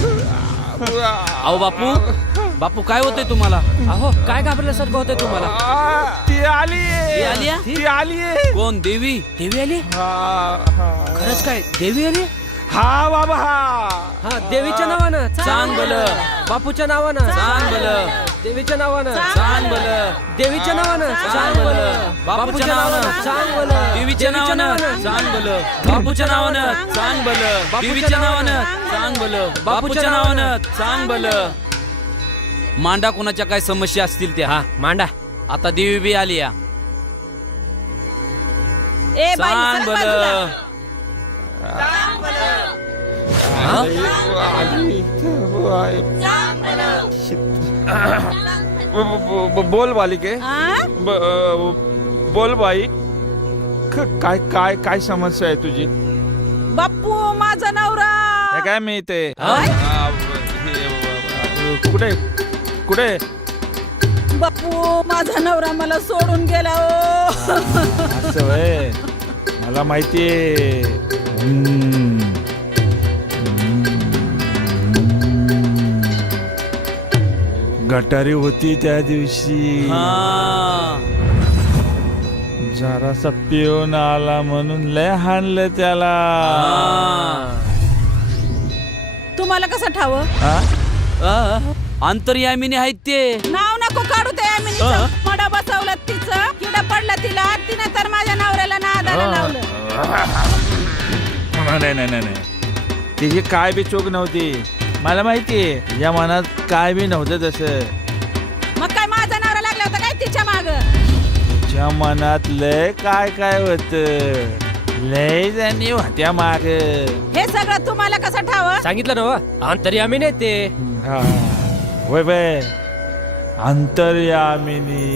अहो बापू, बापू काय होतंय तुम्हाला? अहो काय घाबरल्यासारखं होतंय तुम्हाला? ती आली ती आली आहे? ती आली कोण? देवी? देवी आली? खरंच काय देवी आली? हा बाबा हा देवीच्या नावानं सांग भलं, बापूच्या नावानं सांग भलं, देवीच्या नावानं सांग भलं, देवीच्या नावानं सांग भलं, बापूच्या नावानं सांग भलं, देवीच्या नावानं सांग भलं, बापूच्या नावानं सांग भलं, देवीच्या नावानं सांग भलं, बापूच्या नावानं सांग भलं. मांडा कोणाच्या काय समस्या असतील त्या. हा मांडा. आता देवी बी आली या. ए बाई सांग सरक बाजूला. भलं. बोल बालिके आ? बोल बाई काय काय काय समस्या आहे तुझी? बाप्पू माझा नवरा. हे काय मी ते हा? कुठे कुठे बाप्पू माझा नवरा मला सोडून गेला ओ. असं व्हय, मला माहितीये. गटारी होती त्या दिवशी, हा. जरासा पिऊन आला म्हणून लय हाणलं त्याला. तुम्हाला कसं ठाव? अंतर्यामिनी आहेत ते. नाव नको काढू त्या यामिनीचं. मडा बसवलं तिचं, किडा पडला तिला, तिने तर माझ्या नवऱ्याला नादाला लावलं. नाही नाही नाही नाही, तिची काय बी चूक नव्हती. मला माहितीये या मनात काय बी नव्हतं तसं. मग काय माझा नवरा लागला होता काय तिच्या माग? तिच्या मनात लय काय काय होत, लय जणी होत्या माग. हे सगळं तुम्हाला कसं ठाव? सांगितलं ना हो, अंतर्यामी नाही ते. वय वय अंतर्यामिनी.